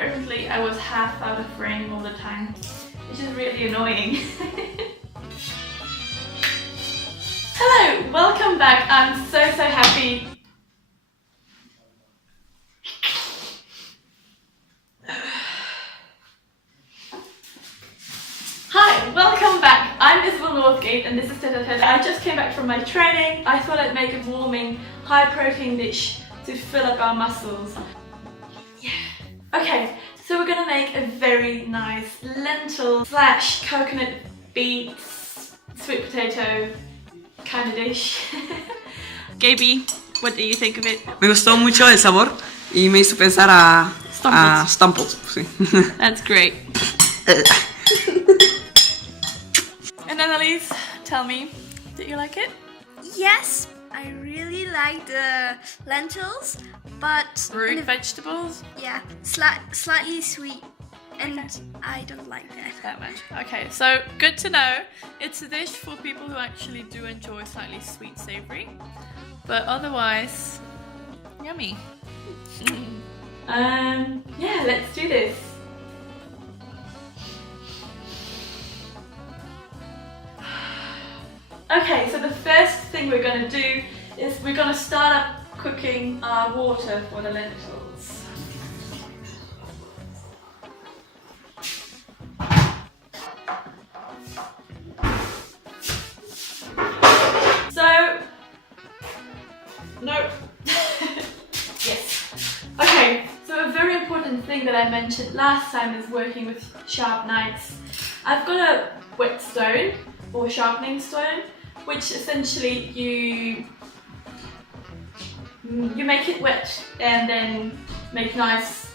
apparently I was half out of frame all the time, which is really annoying. Hello, welcome back. I'm so happy. Hi, welcome back. I'm Isabel Northgate and this is Teta Teta. I just came back from my training. I thought I'd make a warming, high protein dish to fill up our muscles. Yeah. Okay, so we're gonna make a very nice lentil / coconut beets, sweet potato kind of dish. Gaby, what do you think of it? Me gustó mucho el sabor y me hizo pensar a stumpled. Sí. That's great. And Annalise, tell me, did you like it? Yes, I really like the lentils, but Root vegetables? yeah, slightly sweet, and Okay. I don't like that. That much. Okay, so good to know. It's a dish for people who actually do enjoy slightly sweet savory, but otherwise, yummy. Yeah, let's do this. Okay, so the first thing we're going to do is we're going to start up cooking our water for the lentils. So, no. Yes. Okay, so a very important thing that I mentioned last time is working with sharp knives. I've got a whetstone or sharpening stone, which essentially you make it wet and then make nice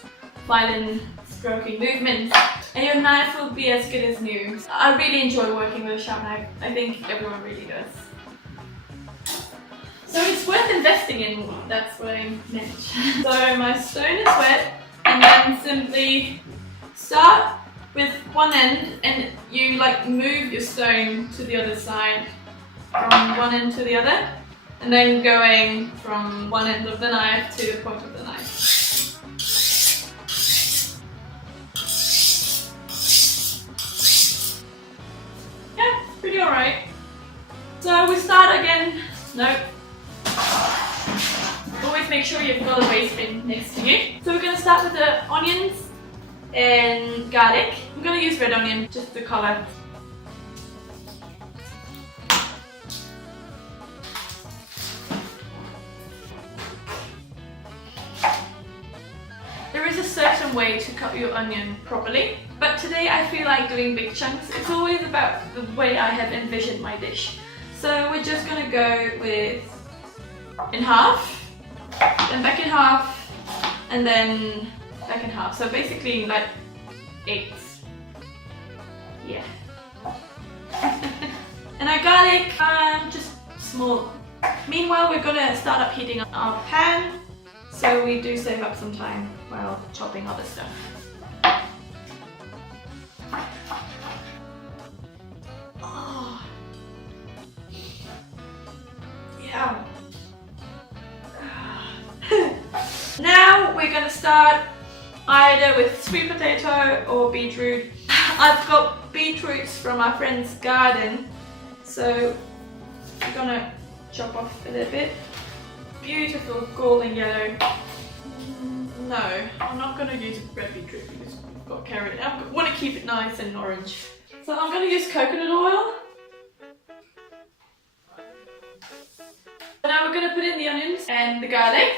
violin stroking movements, and your knife will be as good as new. I really enjoy working with a sharp knife. I think everyone really does. So it's worth investing in, that's what I meant. So my stone is wet, and then simply start with one end and you like move your stone to the other side from one end to the other, and then going from one end of the knife to the point of the knife. Yeah, pretty alright. So we start again. Nope. Always make sure you've got a waste bin next to you. So we're going to start with the onions and garlic. I'm going to use red onion, just the colour. There is a certain way to cut your onion properly, but today I feel like doing big chunks. It's always about the way I have envisioned my dish. So we're just going to go with in half, then back in half, and then back in half. So basically like 8. Yeah. And our garlic, just small. Meanwhile, we're going to start up heating up our pan, so we do save up some time while chopping other stuff. Oh. Yeah. Now we're going to start either with sweet potato or beetroot. I've got beetroots from our friend's garden, so I'm going to chop off a little bit. Beautiful golden yellow. No, I'm not going to use red beetroot because I've got carrot. I want to keep it nice and orange. So I'm going to use coconut oil. Now we're going to put in the onions and the garlic.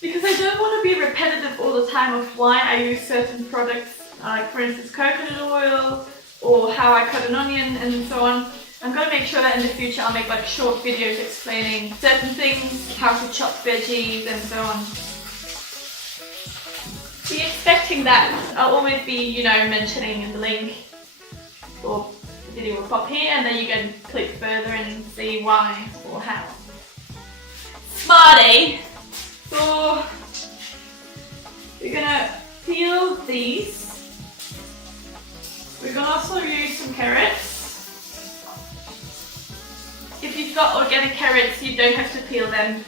Because I don't want to be repetitive all the time of why I use certain products, like for instance coconut oil, or how I cut an onion and so on. I'm going to make sure that in the future I'll make like short videos explaining certain things, how to chop veggies and so on. Be expecting that. I'll always be, you know, mentioning in the link, or the video will pop here and then you can click further and see why or how. Smarty! So we're going to peel these. We're going to also use some carrots. If you've got organic carrots, you don't have to peel them,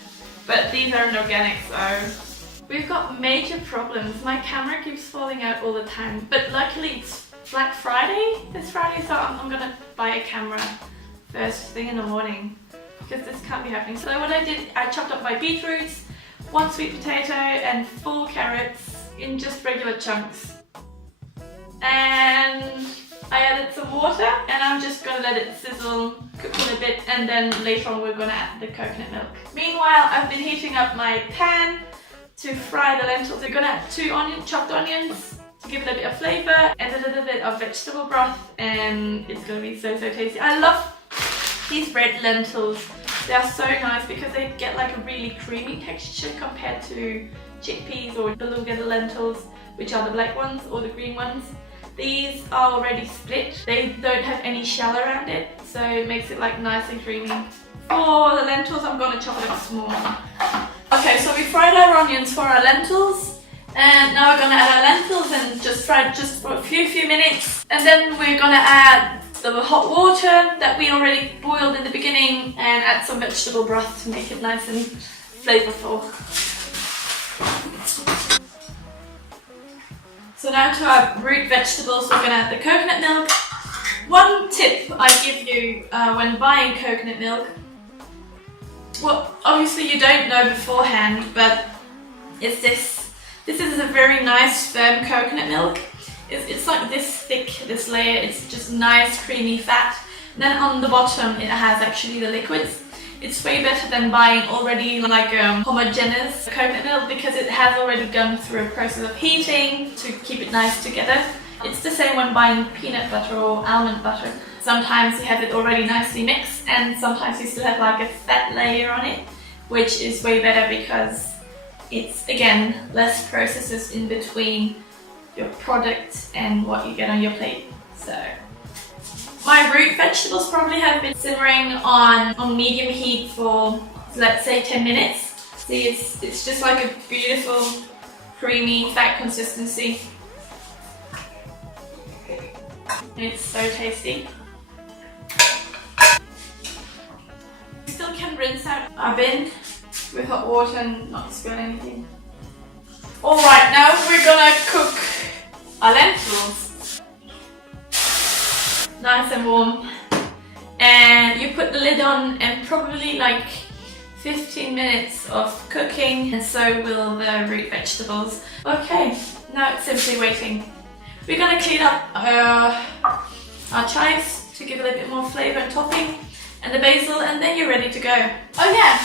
but these are an organic, so We've got major problems. My camera keeps falling out all the time, but luckily it's Black Friday this Friday, so I'm gonna buy a camera first thing in the morning because this can't be happening. So what I did, I chopped up my beetroots, 1 sweet potato and 4 carrots in just regular chunks. And I added some water and I'm just gonna let it sizzle, cook in a bit, and then later on we're gonna add the coconut milk. Meanwhile, I've been heating up my pan to fry the lentils. We're gonna add 2 chopped onions to give it a bit of flavour and a little bit of vegetable broth, and it's gonna be so tasty. I love these red lentils. They are so nice because they get like a really creamy texture compared to chickpeas or beluga lentils, which are the black ones or the green ones. These are already split. They don't have any shell around it, so it makes it like nice and creamy. For the lentils, I'm gonna chop it up small. Okay, so we fried our onions for our lentils, and now we're gonna add our lentils and just fry it just for a few minutes. And then we're gonna add the hot water that we already boiled in the beginning and add some vegetable broth to make it nice and flavorful. So now to our root vegetables, we're gonna add the coconut milk. One tip I give you when buying coconut milk, well, obviously you don't know beforehand, but it's this. This is a very nice firm coconut milk. It's like this thick, this layer. It's just nice creamy fat. And then on the bottom it has actually the liquids. It's way better than buying already like homogeneous coconut milk because it has already gone through a process of heating to keep it nice together. It's the same when buying peanut butter or almond butter. Sometimes you have it already nicely mixed and sometimes you still have like a fat layer on it, which is way better because it's, again, less processes in between your product and what you get on your plate. So my root vegetables probably have been simmering on medium heat for, let's say, 10 minutes. See, it's just like a beautiful creamy fat consistency. It's so tasty. We still can rinse out our bin with hot water and not spill anything. Alright, now we're gonna cook our lentils. Nice and warm. And you put the lid on and probably like 15 minutes of cooking, and so will the root vegetables. Okay, now it's simply waiting. We're gonna clean up our chives to give it a bit more flavour and topping, and the basil, and then you're ready to go. Oh yeah,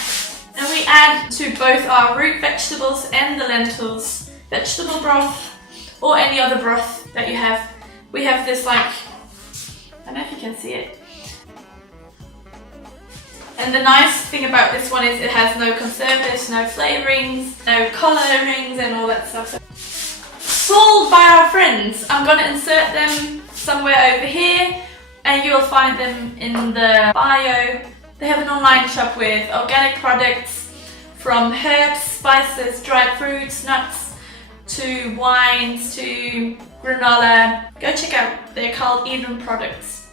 and we add to both our root vegetables and the lentils vegetable broth or any other broth that you have. We have this like, I don't know if you can see it. And the nice thing about this one is it has no conservatives, no flavourings, no colourings and all that stuff. Sold by our friends. I'm going to insert them somewhere over here and you'll find them in the bio. They have an online shop with organic products from herbs, spices, dried fruits, nuts, to wines, to granola. Go check out, they're called Idem products.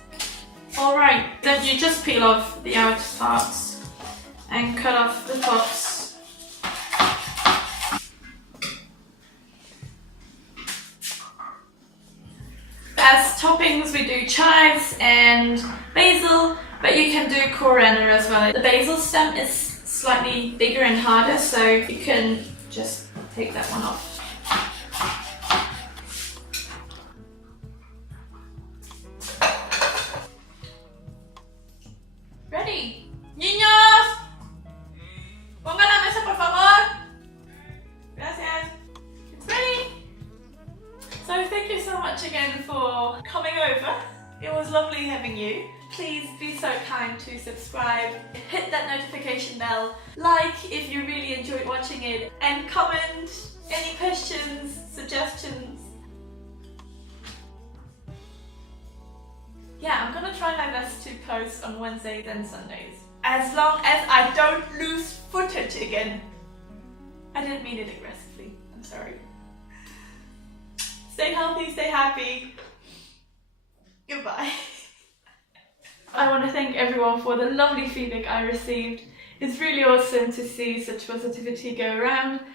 Alright, then you just peel off the outer parts and cut off the tops. As toppings we do chives and basil, but you can do coriander as well. The basil stem is slightly bigger and harder, so you can just take that one off. Ready? Niños! Pongan la mesa por favor. Gracias. It's ready. So thank you so much again for coming over. It was lovely having you. Please be so kind to subscribe, hit that notification bell, like if you really enjoyed watching it, and comment any questions, suggestions. Yeah, I'm gonna try my best to post on Wednesdays and Sundays. As long as I don't lose footage again. I didn't mean it aggressively, I'm sorry. Stay healthy, stay happy. Goodbye. I want to thank everyone for the lovely feedback I received. It's really awesome to see such positivity go around.